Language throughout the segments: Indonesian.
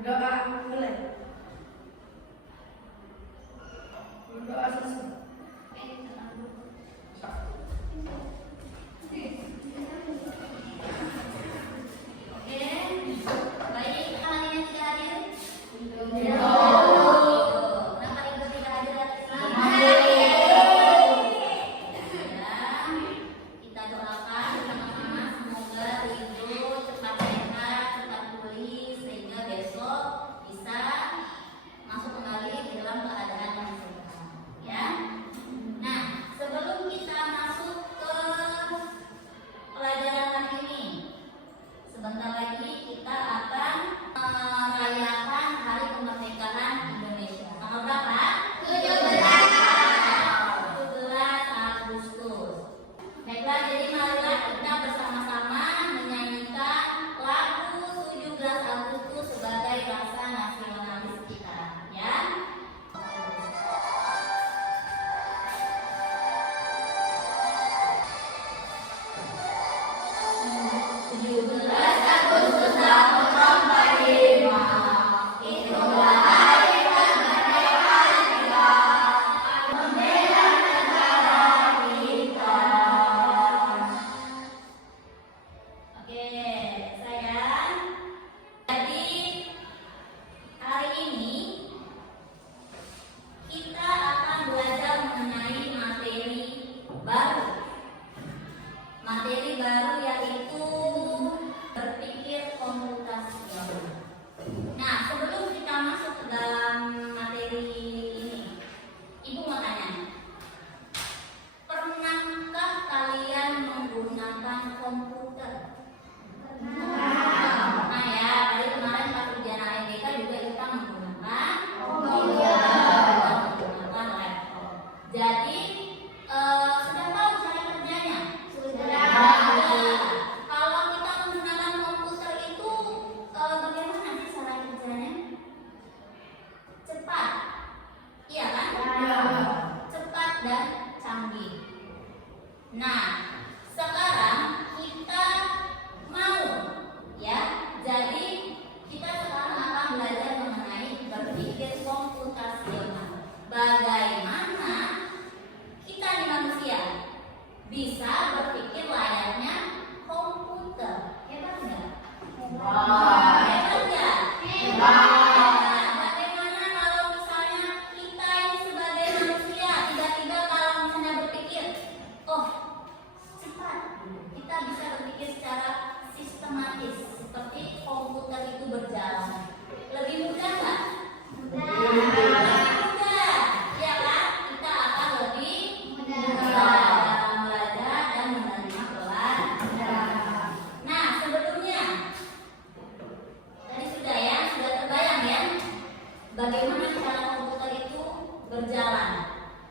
Berdoa boleh. Berdoa selesai.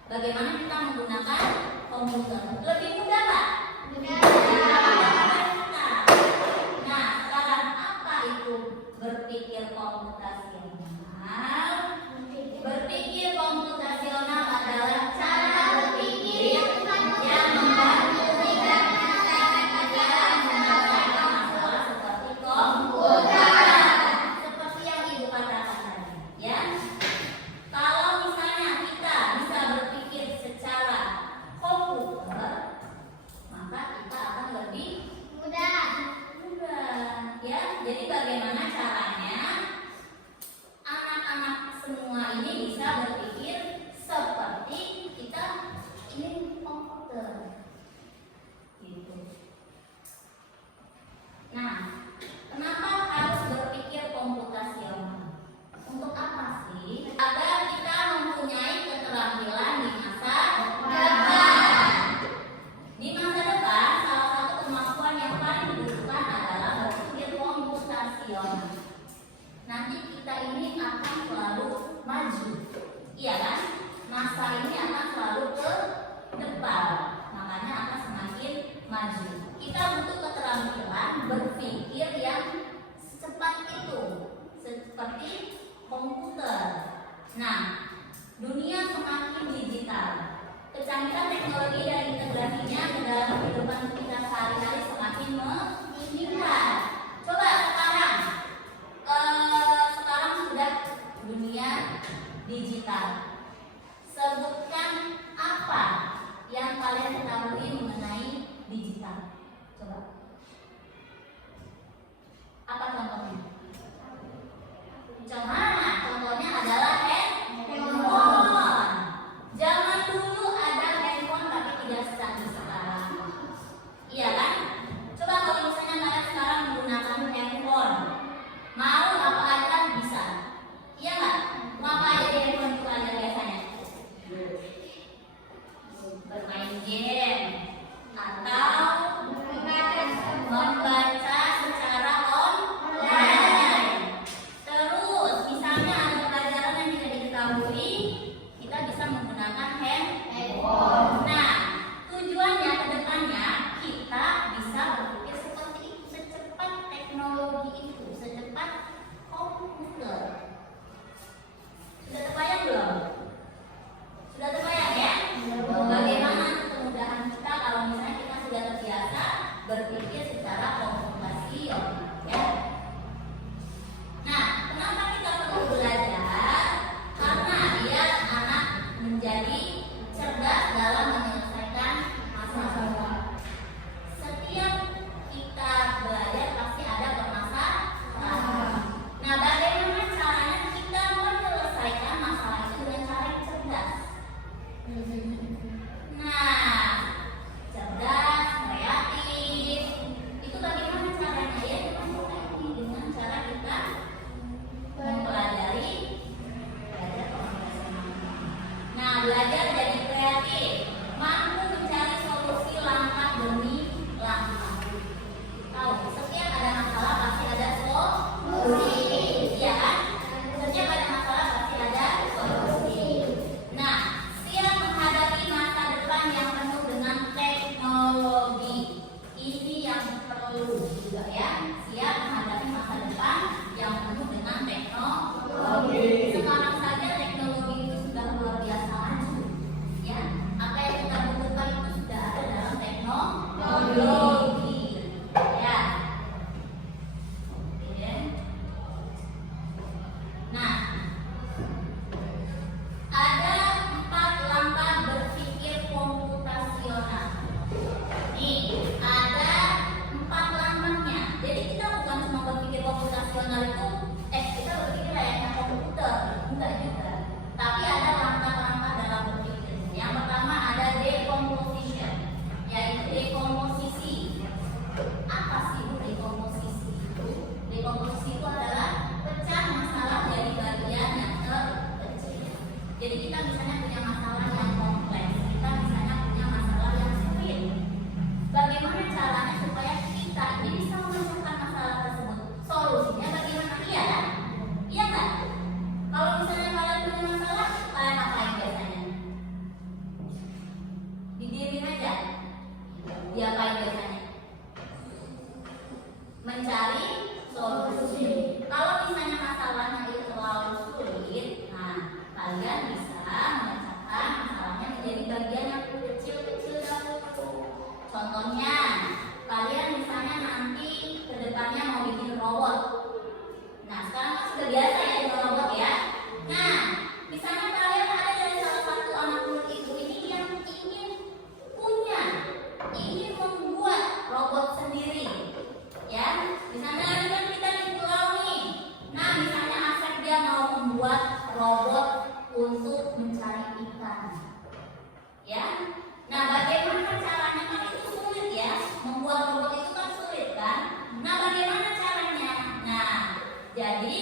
Bagaimana kita menggunakan komputer? Lebih mudah, Pak? Mudah. Nah, sekarang apa itu berpikir komputasional? Berpikir komputasional adalah cara berpikir yang membantu kita menyelesaikan masalah seperti komputer. Seperti yang Ibu katakan tadi, ya. Kalau misalnya kita bisa berpikir secara komputer, maka kita akan lebih mudah, ya. Jadi bagaimana caranya anak-anak semua ini bisa berpikir seperti kita ini komputer, gitu. Nah, kenapa harus berpikir komputasional? Untuk apa sih? Agar kita mempunyai keterampilan di masa depan. Di masa depan, salah satu kemampuan yang paling dibutuhkan adalah berpikir komputasional. Nanti kita ini akan selalu maju, iya kan? Masa ini akan selalu ke depan, makanya akan semakin maju. Kita butuh keterampilan berpikir yang secepat itu, seperti komputer. Nah, dunia semakin digital. Kecanggihan teknologi dan integrasinya ke dalam kehidupan kita sehari-hari semakin meningkat. Coba sekarang Coba. Apa contohnya? Contohnya adalah handphone. Zaman dulu ada handphone tapi tidak secanggih sekarang. Iya kan? Coba kalau misalnya kalian sekarang menggunakan handphone, mau apa aja bisa. Iya nggak? Mau apa aja di handphone itu ada biasanya? Bermain game atau membaca secara online. Terus misalnya ada pelajaran yang tidak diketahui, kita bisa menggunakan handphone. Nah, tujuannya ke depannya kita bisa berpikir seperti itu, secepat teknologi itu, secepat komputer. Sudah terbayang belum? Sudah terbayang ya? Bagaimana kemudahan kita kalau misalnya kita sudah terbiasa berpikir secara komputasional, ya? Nah, kenapa kita perlu belajar? Karena dia anak menjadi cerdas dalam menyelesaikan masalah. Setiap kita belajar pasti ada permasalahan. Nah, bagaimana caranya kita menyelesaikan masalah itu dengan cara yang cerdas? Nah, cerdas, kreatif, itu bagaimana caranya ya? Dengan cara kita mempelajari belajar komunikasi. Nah, belajar jadi kreatif, mampu mencari solusi langkah demi langkah. Tahu, setiap ada masalah pasti ada solusi, ya kan? Setiap ada masalah pasti ada solusi. Nah, siap menghadapi masa depan yang penuh dengan teknologi. Ini yang perlu juga ya. Siap menghadapi masa depan yang penuh dengan teknologi. Sekarang saja teknologi itu sudah luar biasa maju. Ya, apa yang kita butuhkan itu sudah ada dalam teknologi. Ya. Oke. Nah, ada 4 langkah berpikir komputasional. Nih, ada 4 langkahnya. Jadi kita bukan cuma berpikir komputasional itu, kita berpikir layaknya komputer, enggak juga. Tapi ada langkah-langkah dalam berpikir. Yang pertama ada decomposition, yaitu dekomposisi. Apa sih itu dekomposisi? Dekomposisi itu adalah pecah masalah dari bagian yang terkecil. Jadi kita misalnya punya masalah yang kompleks, kita misalnya punya masalah yang sulit. Bagaimana caranya supaya kita ini bisa memecahkan masalah tersebut? Solusinya bagaimana? Iya kan? Iya kan? Kalau misalnya kalian punya masalah, kalian ngapain biasanya? Didiemin aja. Diapain biasanya? Mencari solusi. Kalau misalnya masalahnya itu terlalu sulit, nah kalian bisa memecahkan masalahnya menjadi bagian yang kecil-kecil dahulu. Contohnya, kalian misalnya nanti ke depannya mau bikin robot. Nah, sekarang kan sudah biasa ya bikin robot ya. Nah, misalnya kalian ada dari salah satu anak murid ibu ini yang ingin membuat robot sendiri. Ya, misalnya kan kita di pulau nih. Nah, misalnya Asep dia mau membuat robot untuk mencari ikan. Ya. Nah, bagaimana caranya? Kan itu sulit ya. Membuat robot itu kan sulit kan? Nah, bagaimana caranya? Nah, jadi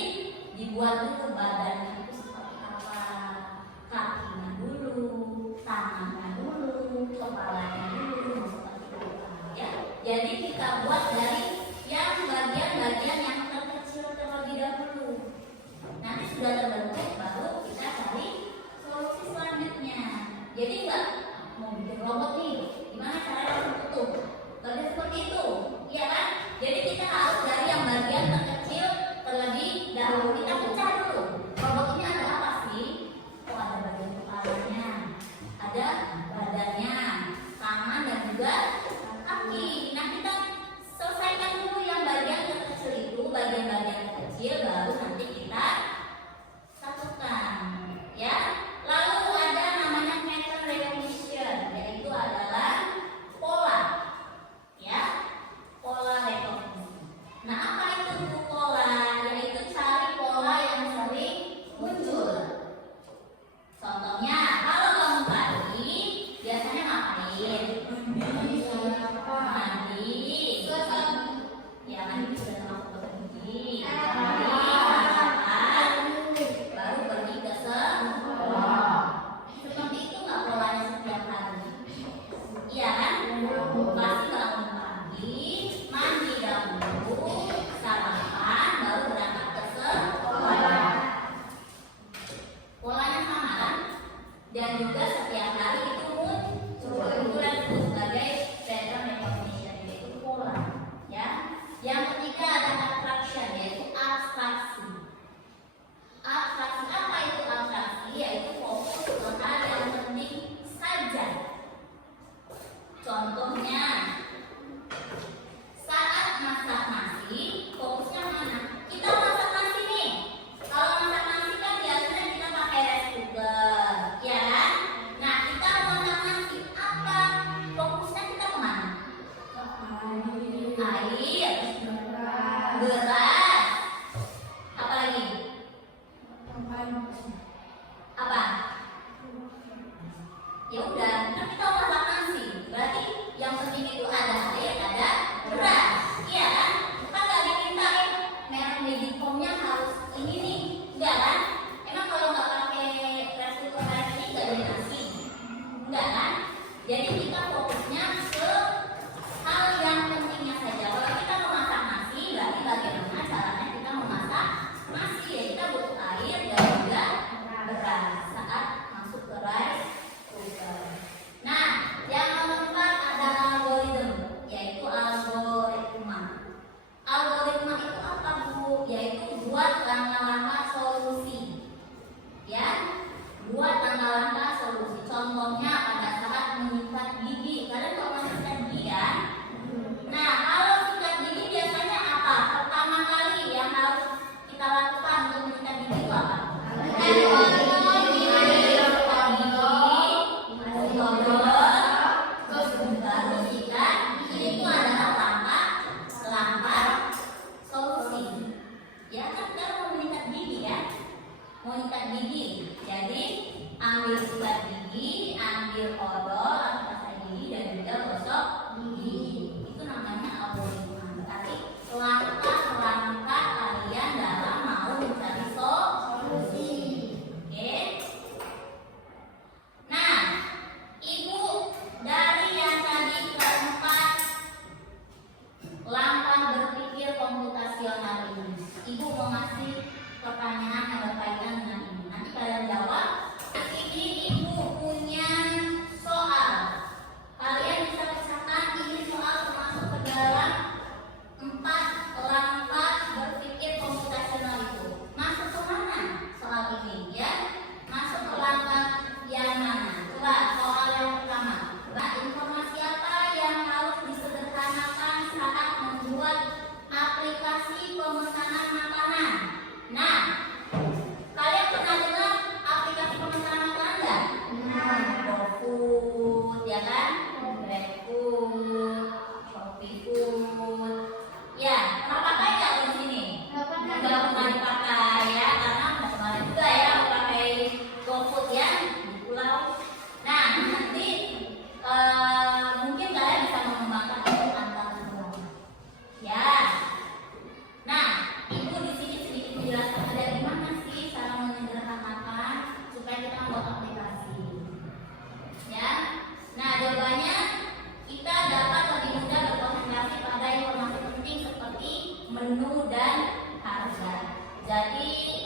menu dan harga. Jadi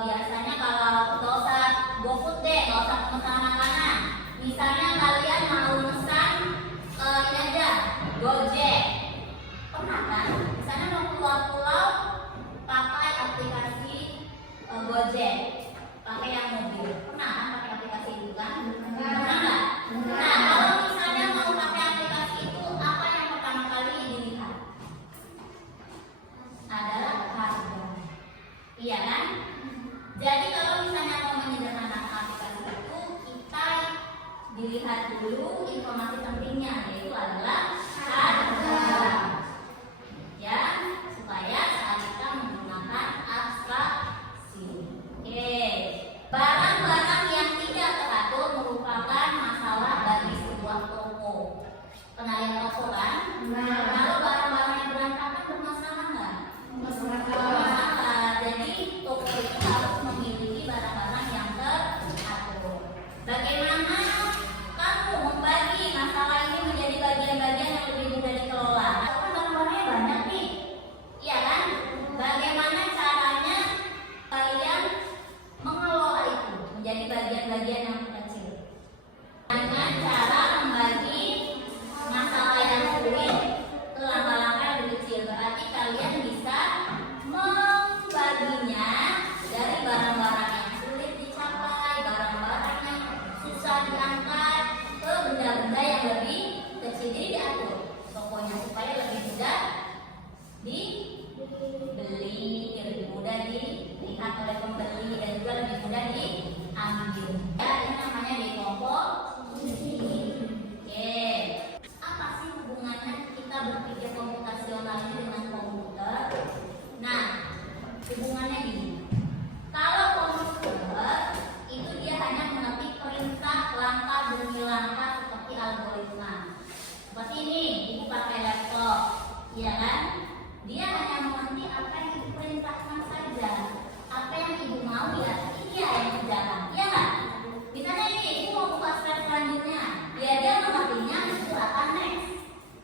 biasanya kalau nggak usah GoFood deh, nggak usah pemesan makanan. Misalnya kalian mau pesan ini aja, Gojek. Pernah kan? Misalnya mau keluar pulau pakai aplikasi Gojek, pakai yang mobil. Pernah kan pakai aplikasi itu kan? Pernah nggak? Nah, kalau misalnya mau pakai aplikasi itu, apa yang pertama kali dilihat? Adalah harga. Iya kan? Jadi kalau misalnya mau menyederhanakan aplikasi itu, kita dilihat dulu informasi pentingnya, yaitu adalah harga. Ya, supaya saat kita menggunakan abstraksi. Oke. Barang-barang yang tidak teratur merupakan masalah bagi sebuah toko. Kenalin toko kan? Kalau barang-barang yang berantakan bermasalah nggak? Bermasalah. Jadi toko itu harus memiliki barang-barang yang teratur. Bagaimana kamu membagi masalah ini menjadi bagian-bagian yang lebih mudah dikelola? Kan barang-barangnya banyak nih, iya kan? Bagaimana caranya kalian mengelola itu menjadi bagian-bagian yang kecil? Dengan cara membagi masalah yang sulit ke langkah-langkah yang lebih kecil. Berarti kalian bisa membaginya dari barang-barang yang sulit dicapai, barang-barang yang susah diangkat, ke benda-benda yang lebih kecil. Jadi diatur tokonya supaya lebih mudah dibeli, lebih mudah dilihat oleh pembeli, dan juga lebih mudah diambil. Ya, ini namanya dekomposisi. Oke, apa sih hubungannya kita berpikir komputasional ini dengan komputer? Nah, hubungannya gini. Kalau komputer itu dia hanya mengerti perintah langkah demi langkah seperti algoritma. Seperti ini, ibu pakai laptop, iya kan? Dia hanya mengerti apa yang ibu perintahkan saja. Apa yang ibu mau ya, iya yang kerjakan, iya nggak? Misalnya ini, ibu mau buka slide selanjutnya, ya dia mengertinya itu akan next,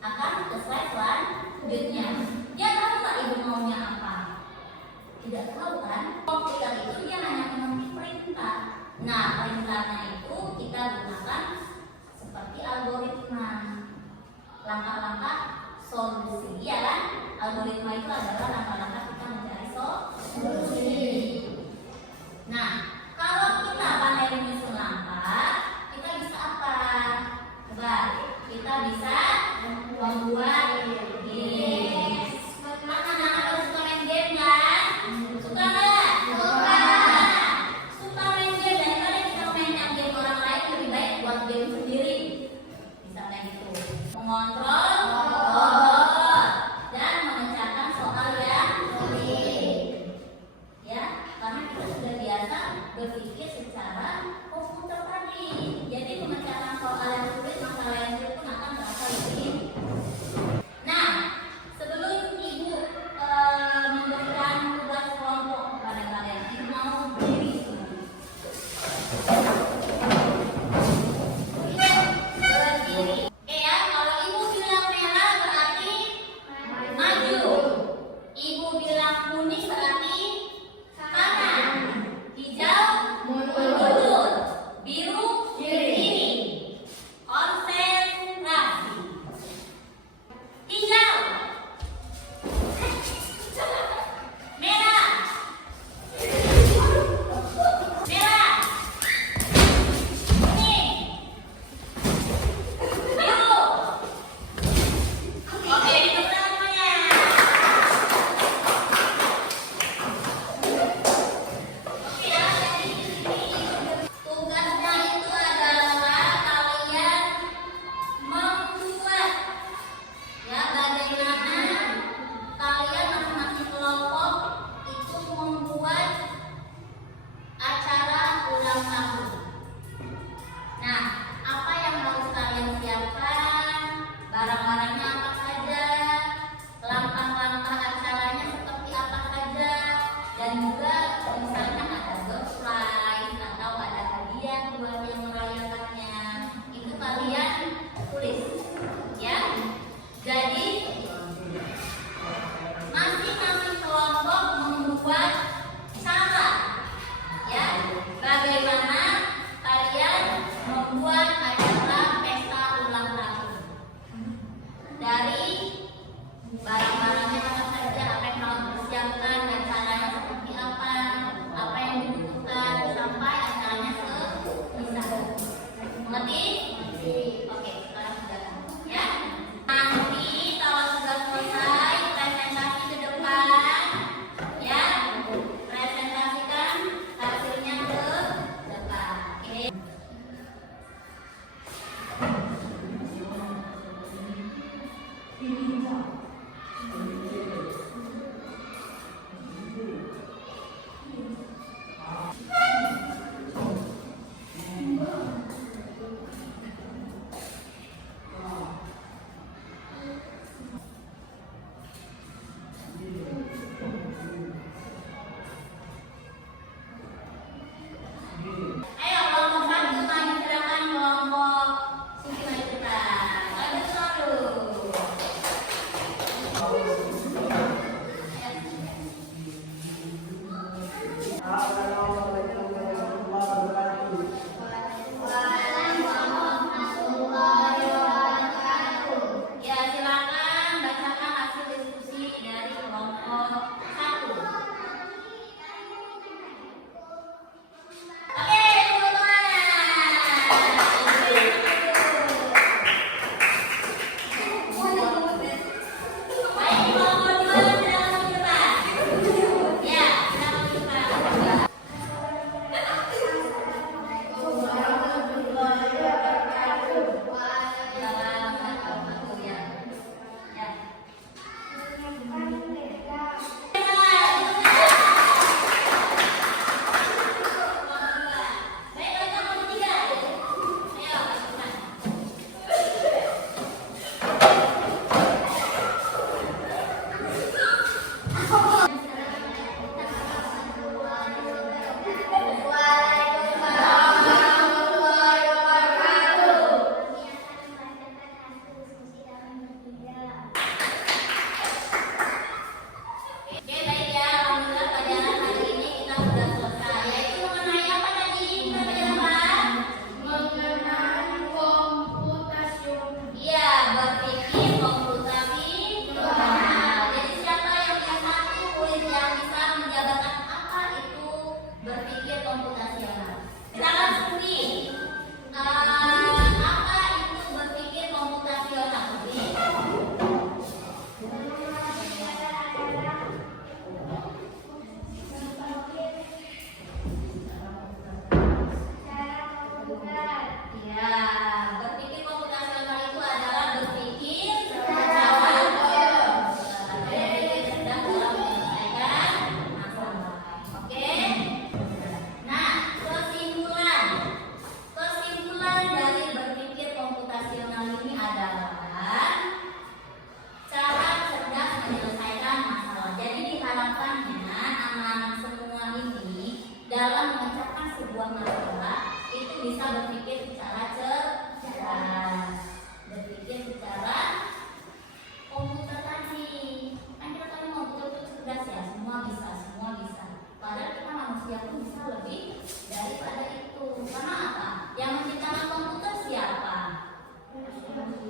akan ke slide selanjutnya. Dia tahu nggak ibu maunya apa? Tidak tahu kan? Komputer itu dia hanya mengerti perintah. Nah, perintahnya itu kita gunakan seperti algoritma, langkah-langkah solusi, iya kan? Algoritma itu adalah langkah-langkah kita mencari solusi. Nah, kalau kita pandai menyusun langkah, kita bisa apa? Coba, kita bisa membuat game. Anak-anak pada suka main game kan? Suka nggak? Suka. Suka main game, daripada kita main game orang lain, lebih baik buat game sendiri. Bisa kayak gitu. Mengontrol robot dan memecahkan soal yang sulit. Ya, karena kita sudah biasa berpikir secara komputer tadi. Jadi memecahkan soal yang sulit, masalah yang sulit pun akan terasa lebih. Nah, sebelum ibu memberikan tugas kelompok kepada kalian, ibu mau berdiri semua. Berdiri. Oke ya, kalau ibu bilang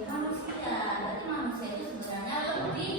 manusia. Berarti manusia itu sebenarnya lebih